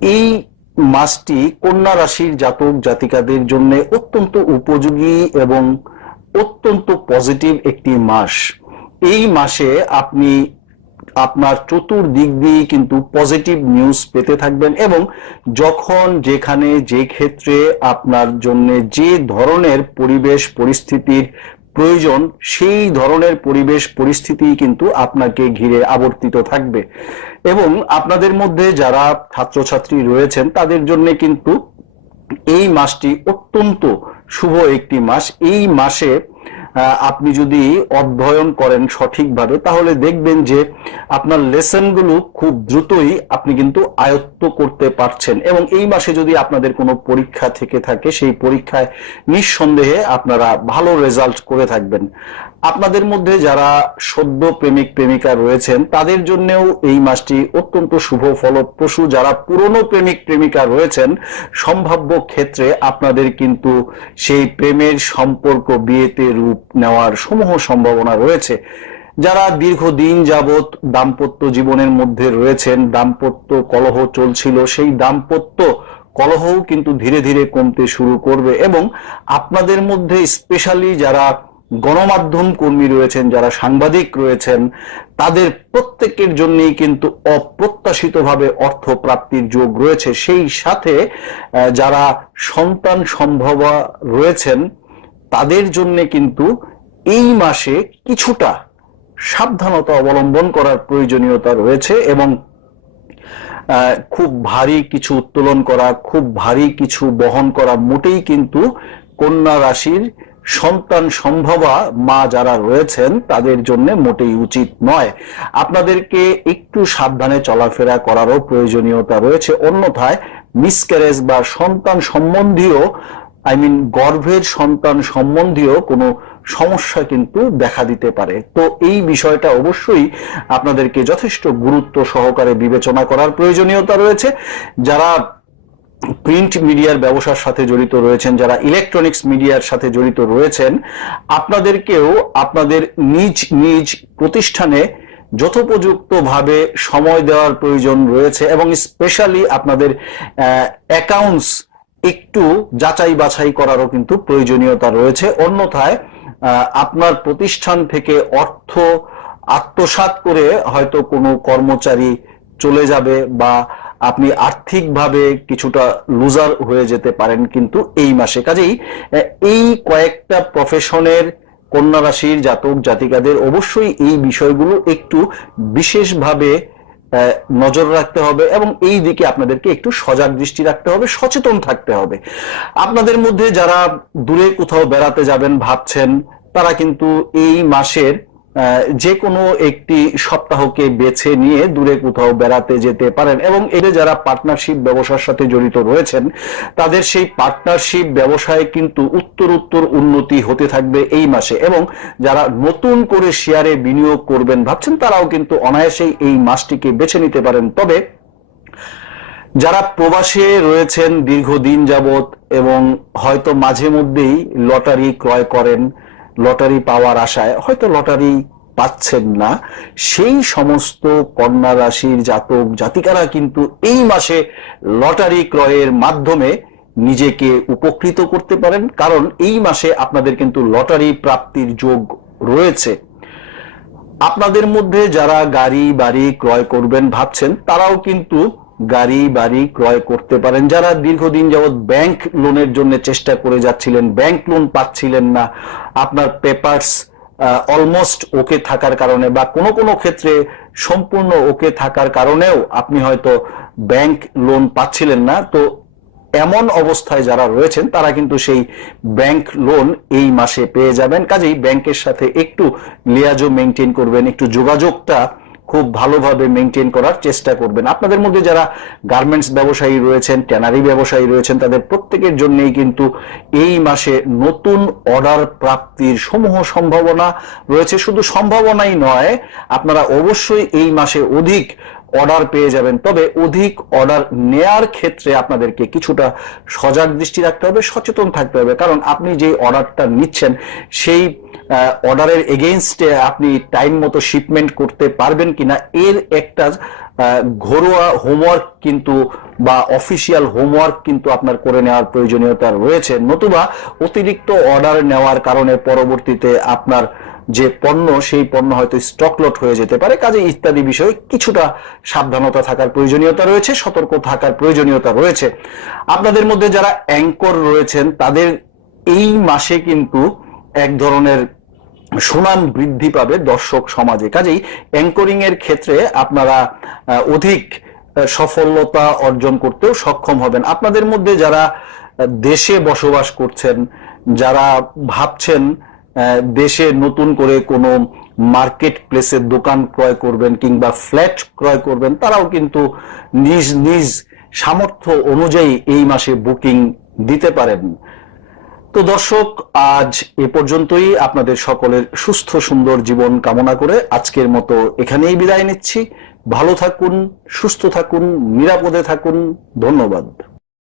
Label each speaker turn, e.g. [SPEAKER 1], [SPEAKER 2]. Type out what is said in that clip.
[SPEAKER 1] এই মাসটি কন্যা রাশির জাতক জাতিকাদের জন্য অত্যন্ত উপযোগী এবং অত্যন্ত পজিটিভ একটি মাস। এই মাসে আপনি আপনার চতুর্দিক দিয়ে কিন্তু পজিটিভ নিউজ পেতে থাকবেন এবং যখন যেখানে যে ক্ষেত্রে আপনার জন্য যে ধরনের পরিবেশ পরিস্থিতির প্রয়োজন, সেই ধরনের পরিবেশ পরিস্থিতি কিন্তু আপনাকে ঘিরে আবর্তিত থাকবে। এবং আপনাদের মধ্যে যারা ছাত্রছাত্রী রয়েছেন, তাদের জন্য কিন্তু এই মাসটি অত্যন্ত শুভ একটি মাস। এই মাসে আপনি যদি অধ্যয়ন করেন সঠিকভাবে, তাহলে দেখবেন যে আপনার লেসনগুলো খুব দ্রুতই আপনি কিন্তু আয়ত্ত করতে পারছেন। এবং এই মাসে যদি আপনাদের কোনো পরীক্ষা থেকে থাকে, সেই পরীক্ষায় নিঃসন্দেহে আপনারা ভালো রেজাল্ট করে থাকবেন। আপনাদের মধ্যে যারা সদ্য প্রেমিক, প্রেমিকা রয়েছেন, তাদের জন্যেও এই মাসটি অত্যন্ত শুভ ফলপ্রসূ। যারা পুরনো প্রেমিক, প্রেমিকা রয়েছেন, সম্ভাব্য ক্ষেত্রে আপনাদের কিন্তু সেই প্রেমের সম্পর্ক বিয়েতে রূপ নেওয়ার সমূহ সম্ভাবনা রয়েছে। যারা দীর্ঘদিন যাবৎ দাম্পত্য জীবনের মধ্যে রয়েছেন, দাম্পত্য কলহ চলছিল, সেই দাম্পত্য কলহও কিন্তু ধীরে ধীরে কমতে শুরু করবে এবং আপনাদের মধ্যে স্পেশালি যারা গণমাধ্যম কর্মী রয়েছেন, যারা সাংবাদিক রয়েছেন, তাদের প্রত্যেকের জন্যই কিন্তু অপ্রত্যাশিতভাবে অর্থ প্রাপ্তির যোগ রয়েছে। সেই সাথে যারা সন্তান সম্ভব রয়েছেন তাদের জন্য কিন্তু এই মাসে কিছুটা সাবধানতা অবলম্বন করার প্রয়োজনীয়তা রয়েছে এবং খুব ভারী কিছু উত্তোলন করা, খুব ভারী কিছু বহন করা মোটেই কিন্তু কন্যা রাশির সন্তান সম্ভবা মা যারা রয়েছেন তাদের জন্য মোটেই উচিত নয়। আপনাদেরকে একটু সাবধানে চলাফেরা করারও প্রয়োজনীয়তা রয়েছে। অন্যথায় মিসক্যারেজ বা সন্তান সম্বন্ধীয় আই মিন গর্ভের সন্তান সম্বন্ধীয় কোনো সমস্যা কিন্তু দেখা দিতে পারে। তো এই বিষয়টা অবশ্যই আপনাদেরকে যথেষ্ট গুরুত্ব সহকারে বিবেচনা করার প্রয়োজনীয়তা রয়েছে। যারা প্রিন্ট মিডিয়ার ব্যবসার সাথে জড়িত রয়েছেন, যারা ইলেকট্রনিক্স মিডিয়ার সাথে জড়িত রয়েছেন, আপনাদেরকেও আপনাদের নিজ নিজ প্রতিষ্ঠানে যথোপযুক্তভাবে সময় দেওয়ার প্রয়োজন রয়েছে এবং স্পেশালি আপনাদের অ্যাকাউন্টস একটু যাচাই বাছাই করারও কিন্তু প্রয়োজনীয়তা রয়েছে। অন্যথায় আপনার প্রতিষ্ঠান থেকে অর্থ আত্মসাৎ করে হয়তো কোনো কর্মচারী চলে যাবে বা আপনি আর্থিকভাবে কিছুটা লুজার হয়ে যেতে পারেন কিন্তু এই মাসে। কাজেই এই কয়েকটা প্রফেশনের কন্যা রাশির জাতক জাতিকাদের অবশ্যই এই বিষয়গুলো একটু বিশেষভাবে নজর রাখতে হবে এবং এই দিকে আপনাদেরকে একটু সজাগ দৃষ্টি রাখতে হবে, সচেতন থাকতে হবে। আপনাদের মধ্যে যারা দূরে কোথাও বেড়াতে যাবেন, ভাবছেন, তারা কিন্তু এই মাসের যে কোনো একটি সপ্তাহকে বেছে নিয়ে দূরে কোথাও বেড়াতে যেতে পারেন। এবং এদের যারা পার্টনারশিপ ব্যবসার সাথে জড়িত রয়েছেন, তাদের সেই পার্টনারশিপ ব্যবসায় কিন্তু উত্তর উত্তর উন্নতি হতে থাকবে এই মাসে। এবং যারা নতুন করে শেয়ারে বিনিয়োগ করবেন ভাবছেন, তারাও কিন্তু অনায়াসেই এই মাসটিকে বেছে নিতে পারেন। তবে যারা প্রবাসে রয়েছেন দীর্ঘদিন যাবত এবং হয়তো মাঝে মধ্যেই লটারি ক্রয় করেন লটারি পাওয়ার আশায় হয়তো লটারি পাচ্ছেন না। সেই সমস্ত কন্যা রাশির জাতক জাতিকারা কিন্তু এই মাসে লটারি ক্রয়ের মাধ্যমে নিজেকে উপকৃত করতে পারেন। কারণ এই মাসে আপনাদের কিন্তু লটারি প্রাপ্তির যোগ রয়েছে। আপনাদের মধ্যে যারা গাড়ি বাড়ি ক্রয় করবেন ভাবছেন, তারাও কিন্তু গাড়ি, বাড়ি ক্রয় করতে পারেন। যারা দীর্ঘদিন যাবৎ ব্যাংক লোনের জন্য চেষ্টা করে যাচ্ছিলেন, ব্যাংক লোন পাচ্ছিলেন না, আপনার পেপারস অলমোস্ট ওকে থাকার কারণে বা কোনো কোনো ক্ষেত্রে সম্পূর্ণ ওকে থাকার কারণেও আপনি হয়তো ব্যাংক লোন পাচ্ছিলেন না। তো এমন অবস্থায় যারা রয়েছেন, তারা কিন্তু সেই ব্যাংক লোন এই মাসে পেয়ে যাবেন। কাজেই ব্যাংকের সাথে একটু লিয়াজো মেনটেন করবেন, একটু যোগাযোগটা খুব ভালোভাবে মেনটেন করার চেষ্টা করবেন। আপনাদের মধ্যে যারা গার্মেন্টস ব্যবসায়ী রয়েছেন ট্যানারি ব্যবসায়ী রয়েছেন, তাদের প্রত্যেকের জন্যই কিন্তু এই মাসে নতুন অর্ডার প্রাপ্তির সমূহ সম্ভাবনা রয়েছে। শুধু সম্ভাবনাই নয়, আপনারা অবশ্যই এই মাসে অধিক অর্ডার পেয়ে যাবেন। তবে অধিক অর্ডার নেয়ার ক্ষেত্রে আপনাদেরকে কিছুটা সজাগ দৃষ্টি রাখতে হবে, সচেতন থাকতে হবে। কারণ আপনি যে অর্ডারটা নিচ্ছেন, সেই অর্ডারের এগেইনস্টে আপনি টাইম মতো শিপমেন্ট করতে পারবেন কিনা, এর একটা ঘরোয়া হোমওয়ার্ক কিন্তু বা অফিসিয়াল হোমওয়ার্ক কিন্তু আপনার করে নেওয়ার প্রয়োজনীয়তা রয়েছে। নতুবা অতিরিক্ত অর্ডার নেওয়ার কারণে পরবর্তীতে আপনার যে পণ্য, সেই পণ্য হয়তো স্টকলট হয়ে যেতে পারে। কাজে ইত্যাদি বিষয়ে কিছুটা সাবধানতা থাকার প্রয়োজনীয়তা রয়েছে, সতর্ক থাকার প্রয়োজনীয়তা রয়েছে। আপনাদের মধ্যে যারা অ্যাঙ্কর রয়েছেন, তাদের এই মাসে কিন্তু এক ধরনের সুনাম বৃদ্ধি পাবে দর্শক সমাজে। কাজেই অ্যাঙ্করিং এর ক্ষেত্রে আপনারা অধিক সফলতা অর্জন করতেও সক্ষম হবেন। আপনাদের মধ্যে যারা দেশে বসবাস করছেন, যারা ভাবছেন দেশে নতুন করে কোনো মার্কেট প্লেসের দোকান ক্রয় করবেন কিংবা ফ্ল্যাট ক্রয় করবেন, তারাও কিন্তু নিজ নিজ সামর্থ্য অনুযায়ী এই মাসে বুকিং দিতে পারেন। তো দর্শক, আজ এ পর্যন্তই। আপনাদের সকলের সুস্থ, সুন্দর জীবন কামনা করে আজকের মতো এখানেই বিদায় নিচ্ছি। ভালো থাকুন, সুস্থ থাকুন, নিরাপদে থাকুন। ধন্যবাদ।